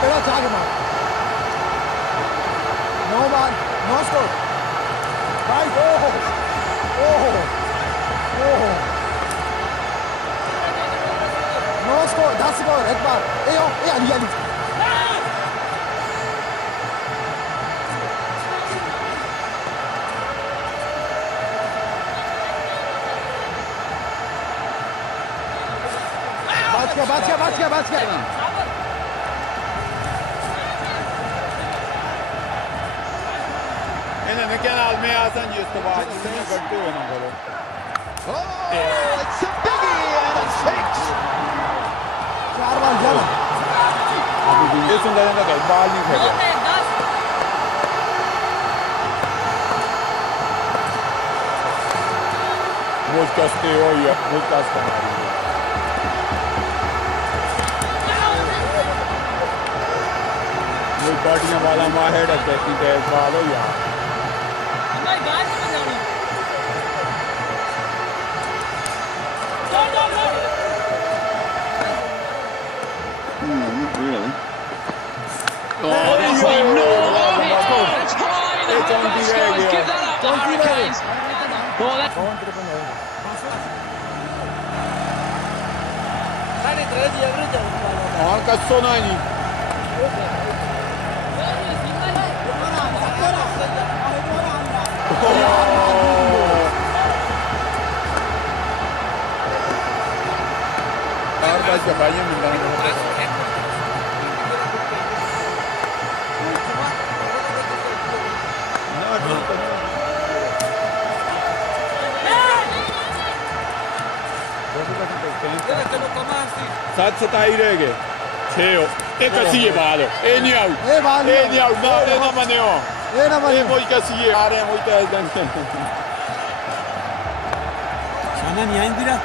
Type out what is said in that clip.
Però Giacomo. No man, no score. Right, No score, that's score, एक बार. Ali. बच गया. इन्हें क्या नाल में आसान जी इसके बाद इन्हें करते हुए ना करो. Oh, it's a biggie and a six. 4 बार ज्यादा. अभी भी ये सुन रहे हैं कि बाल नहीं खेले. वो कसते हो या वो कसते हैं. वो पार्टियां वाला माहेड़ है कहती है बाल हो यार. Really? Oh, that's enormous! That's high in the half-back skies. Give that up to Hurricanes. Oh, that's... और कसो ना नहीं. और बस भाइयों मिलता है. सात सताई रह गए. 6 हो. एक कसी है बाल हो. ए नहीं आउट. ना मने हो. ये कोई कसी है आ रहे हैं वही तो एकदम. शाना नहीं आएंगी ना.